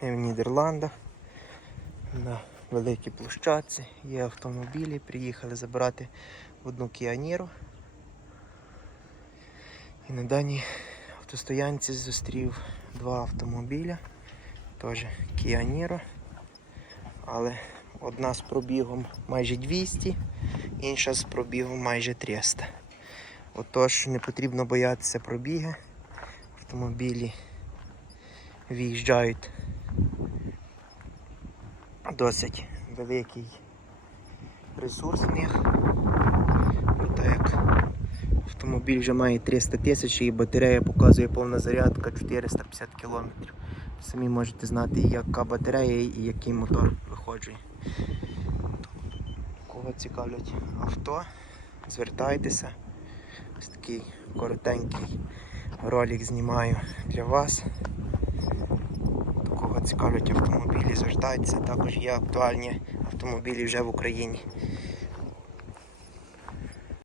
В Нідерландах на великій площадці. Є автомобілі. Приїхали забирати одну Кіаніру. І на даній автостоянці зустрів два автомобіля. Теж Кіаніро. Але одна з пробігом майже 200, інша з пробігом майже 300. Отож, не потрібно боятися пробіги. Автомобілі виїжджають досить великий ресурс в них. Так автомобіль вже має 300 тисяч і батарея показує повна зарядка 450 км. Самі можете знати, яка батарея і який мотор виходжує. Кого цікавлять авто, звертайтеся. Ось такий коротенький ролик знімаю для вас. Цікавлять автомобілі, звертайтеся. Також є актуальні автомобілі вже в Україні.